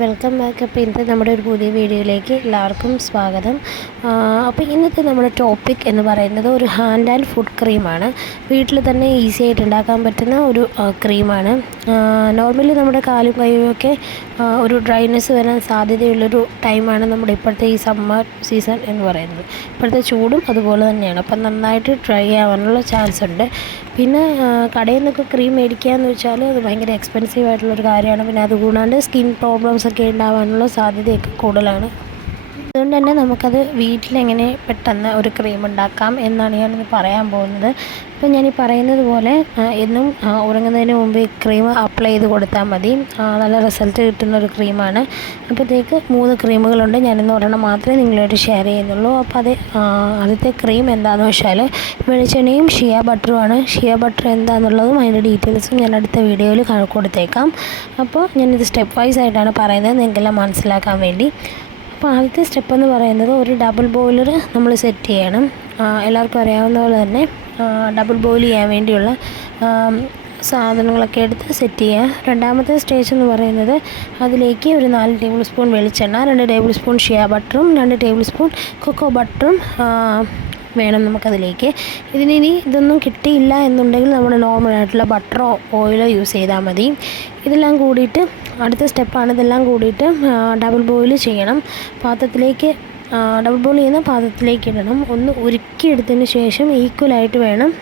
Welcome back അപ്പോൾ ഇന്നത്തെ നമ്മുടെ ഒരു പുതിയ വീഡിയോയിലേക്ക് എല്ലാവർക്കും സ്വാഗതം. അപ്പോൾ ഇന്നത്തെ നമ്മുടെ ടോപ്പിക് എന്ന് പറയുന്നത് ഒരു ഹാൻഡ് ആൻഡ് ഫുഡ് ക്രീമാണ്. വീട്ടിൽ തന്നെ ഈസി ആയിട്ട് ഉണ്ടാക്കാൻ പറ്റുന്ന ഒരു ക്രീമാണ്. നോർമലി നമ്മുടെ കാലും കൈയും ഒക്കെ ഒരു ഡ്രൈനെസ് വരാൻ സാധ്യതയുള്ളൊരു ടൈമാണ് നമ്മുടെ ഇപ്പോഴത്തെ ഈ സമ്മർ സീസൺ എന്ന് പറയുന്നത്. ഇപ്പോഴത്തെ ചൂടും അതുപോലെ തന്നെയാണ്. അപ്പം നന്നായിട്ട് ഡ്രൈ ആവാനുള്ള ചാൻസ് ഉണ്ട്. പിന്നെ കടയിൽ നിന്നൊക്കെ ക്രീം മേടിക്കുക എന്ന് വെച്ചാൽ അത് ഭയങ്കര എക്സ്പെൻസീവ് ആയിട്ടുള്ളൊരു കാര്യമാണ്. പിന്നെ അതുകൂടാണ്ട് സ്കിൻ പ്രോബ്ലംസ് ഒക്കെ ഉണ്ടാവാനുള്ള സാധ്യതയൊക്കെ കൂടുതലാണ്. അതുകൊണ്ട് തന്നെ നമുക്കത് വീട്ടിലെങ്ങനെ പെട്ടെന്ന് ഒരു ക്രീം ഉണ്ടാക്കാം എന്നാണ് ഞാനിന്ന് പറയാൻ പോകുന്നത്. ഇപ്പം ഞാൻ ഈ പറയുന്നത് പോലെ എന്നും ഉറങ്ങുന്നതിന് മുമ്പ് ക്രീം അപ്ലൈ ചെയ്ത് കൊടുത്താൽ മതി. നല്ല റിസൾട്ട് കിട്ടുന്ന ഒരു ക്രീമാണ്. അപ്പോഴത്തേക്ക് മൂന്ന് ക്രീമുകളുണ്ട്. ഞാനിന്ന് ഒരെണ്ണം മാത്രമേ നിങ്ങളോട് ഷെയർ ചെയ്യുന്നുള്ളൂ. അപ്പോൾ അത് ആദ്യത്തെ ക്രീം എന്താണെന്ന് വെച്ചാൽ വെളിച്ചെണ്ണയും ഷിയ ബട്ടറുമാണ് ഷിയ ബട്ടർ എന്താണെന്നുള്ളതും അതിന്റെ ഡീറ്റെയിൽസും ഞാൻ അടുത്ത വീഡിയോയിൽ കൊടുത്തേക്കാം. അപ്പോൾ ഞാനിത് സ്റ്റെപ്പ് വൈസ് ആയിട്ടാണ് പറയുന്നത്. നിങ്ങൾക്കെല്ലാം മനസ്സിലാക്കാൻ വേണ്ടി. അപ്പോൾ ആദ്യത്തെ സ്റ്റെപ്പ് എന്ന് പറയുന്നത് ഒരു ഡബിൾ ബോയിലർ നമ്മൾ സെറ്റ് ചെയ്യണം. എല്ലാവർക്കും അറിയാവുന്ന പോലെ തന്നെ ഡബിൾ ബോയിൽ ചെയ്യാൻ വേണ്ടിയുള്ള സാധനങ്ങളൊക്കെ എടുത്ത് സെറ്റ് ചെയ്യുക. രണ്ടാമത്തെ സ്റ്റേജ് എന്ന് പറയുന്നത് അതിലേക്ക് ഒരു നാല് ടേബിൾ സ്പൂൺ വെളിച്ചെണ്ണ രണ്ട് ടേബിൾ സ്പൂൺ ഷിയ ബട്ടറും രണ്ട് ടേബിൾ സ്പൂൺ കൊക്കോ ബട്ടറും വേണം നമുക്കതിലേക്ക്. ഇതിനി ഇതൊന്നും കിട്ടിയില്ല എന്നുണ്ടെങ്കിൽ നമ്മുടെ നോർമലായിട്ടുള്ള ബട്ടറോ ഓയിലോ യൂസ് ചെയ്താൽ മതി. ഇതെല്ലാം കൂടിയിട്ട് അടുത്ത സ്റ്റെപ്പാണ് ഇതെല്ലാം കൂടിയിട്ട് ഡബിൾ ബോയിൽ ചെയ്യണം. പാത്രത്തിലേക്ക് ഡബിൾ ബോയിൽ ചെയ്യുന്ന പാത്രത്തിലേക്ക് ഇടണം. ഒന്ന് ഉരുക്കിയെടുത്തതിന് ശേഷം ഈക്വലായിട്ട് വേണം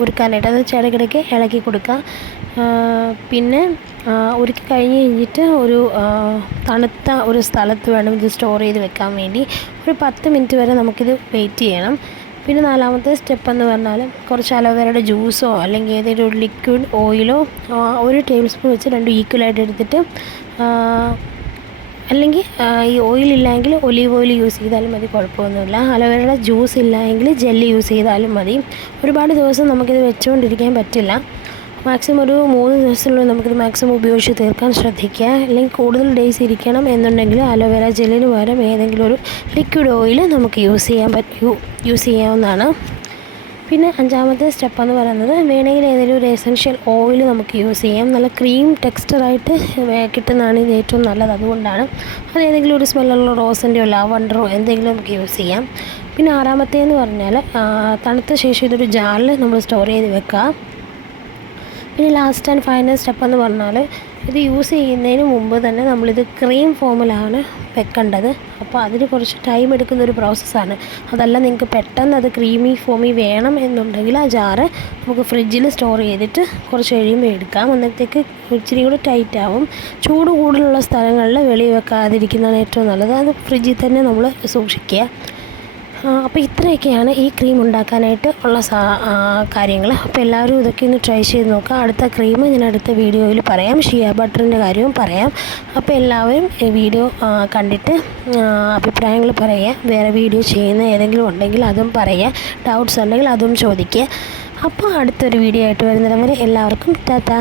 ഉരുക്കാനായിട്ട്. അത് ചിടക്കിടയ്ക്ക് ഇളക്കി കൊടുക്കുക. പിന്നെ ഉരുക്കി കഴിഞ്ഞ് കഴിഞ്ഞിട്ട് ഒരു തണുത്ത ഒരു സ്ഥലത്ത് വേണം ഇത് സ്റ്റോർ ചെയ്ത് വെക്കാൻ വേണ്ടി. ഒരു പത്ത് മിനിറ്റ് വരെ നമുക്കിത് വെയിറ്റ് ചെയ്യണം. പിന്നെ നാലാമത്തെ സ്റ്റെപ്പ് എന്ന് പറഞ്ഞാൽ കുറച്ച് അലോവേരയുടെ ജ്യൂസോ അല്ലെങ്കിൽ ഏതെങ്കിലും ഒരു ലിക്വിഡ് ഓയിലോ ഒരു ടേബിൾ സ്പൂൺ വെച്ച് രണ്ടും ഈക്വലായിട്ട് എടുത്തിട്ട് അല്ലെങ്കിൽ ഈ ഓയിൽ ഇല്ലെങ്കിൽ ഒലീവ് ഓയിൽ യൂസ് ചെയ്താലും മതി കുഴപ്പമൊന്നുമില്ല. അലോവേരയുടെ ജ്യൂസ് ഇല്ല എങ്കിൽ ജെല്ലി യൂസ് ചെയ്താലും മതി. ഒരുപാട് ദിവസം നമുക്കിത് വെച്ചുകൊണ്ടിരിക്കാൻ പറ്റില്ല. മാക്സിമം ഒരു മൂന്ന് ദിവസത്തിനുള്ളിൽ നമുക്കിത് മാക്സിമം ഉപയോഗിച്ച് തീർക്കാൻ ശ്രദ്ധിക്കുക. അല്ലെങ്കിൽ കൂടുതൽ ഡേയ്സ് ഇരിക്കണം എന്നുണ്ടെങ്കിൽ അലോവേര ജെല്ലിന് പകരം ഏതെങ്കിലും ഒരു ലിക്വിഡ് ഓയിൽ നമുക്ക് യൂസ് ചെയ്യാൻ പറ്റൂ യൂസ് ചെയ്യാവുന്നതാണ്. പിന്നെ അഞ്ചാമത്തെ സ്റ്റെപ്പ് എന്ന് പറയുന്നത് വേണമെങ്കിൽ ഏതെങ്കിലും ഒരു എസൻഷ്യൽ ഓയിൽ നമുക്ക് യൂസ് ചെയ്യാം. നല്ല ക്രീം ടെക്സ്ചറായിട്ട് കിട്ടുന്നതാണ് ഇത് ഏറ്റവും നല്ലത് അതുകൊണ്ടാണ്. അത് ഏതെങ്കിലും ഒരു സ്മെല്ലുള്ള റോസിന്റെയോ ലാവണ്ടറോ എന്തെങ്കിലും നമുക്ക് യൂസ് ചെയ്യാം. പിന്നെ ആറാമത്തേന്ന് പറഞ്ഞാൽ തണുത്ത ശേഷം ഇതൊരു ജാറിൽ നമ്മൾ സ്റ്റോർ ചെയ്ത് വെക്കുക. പിന്നെ ലാസ്റ്റ് ആൻഡ് ഫൈനൽ സ്റ്റെപ്പ് എന്ന് പറഞ്ഞാൽ ഇത് യൂസ് ചെയ്യുന്നതിന് മുമ്പ് തന്നെ നമ്മളിത് ക്രീം ഫോമിലാണ് വെക്കേണ്ടത്. അപ്പോൾ അതിന് കുറച്ച് ടൈം എടുക്കുന്ന ഒരു പ്രോസസ്സാണ് അതല്ല നിങ്ങൾക്ക് പെട്ടെന്ന് അത് ക്രീമി ഫോമി വേണം എന്നുണ്ടെങ്കിൽ ആ ജാറ് നമുക്ക് ഫ്രിഡ്ജിൽ സ്റ്റോർ ചെയ്തിട്ട് കുറച്ച് കഴിയുമ്പോൾ എടുക്കാം. അന്നത്തേക്ക് ഇച്ചിരി കൂടി ടൈറ്റ് ആവും. ചൂട് കൂടുതലുള്ള സ്ഥലങ്ങളിൽ വെളി വെക്കാതിരിക്കുന്നതാണ് ഏറ്റവും നല്ലത്. അത് ഫ്രിഡ്ജിൽ തന്നെ നമ്മൾ സൂക്ഷിക്കുക. അപ്പോൾ ഇത്രയൊക്കെയാണ് ഈ ക്രീം ഉണ്ടാക്കാനായിട്ട് ഉള്ള കാര്യങ്ങൾ അപ്പോൾ എല്ലാവരും ഇതൊക്കെ ഒന്ന് ട്രൈ ചെയ്ത് നോക്കുക. അടുത്ത ക്രീം ഞാൻ അടുത്ത വീഡിയോയിൽ പറയാം. ഷിയ ബട്ടറിന്റെ കാര്യവും പറയാം. അപ്പോൾ എല്ലാവരും ഈ വീഡിയോ കണ്ടിട്ട് അഭിപ്രായങ്ങൾ പറയുക. വേറെ വീഡിയോ ചെയ്യുന്ന ഏതെങ്കിലും ഉണ്ടെങ്കിൽ അതും പറയുക. ഡൗട്ട്സ് ഉണ്ടെങ്കിൽ അതും ചോദിക്കുക. അപ്പോൾ അടുത്തൊരു വീഡിയോ ആയിട്ട് വരുന്നിടം വരെ എല്ലാവർക്കും ടാറ്റ.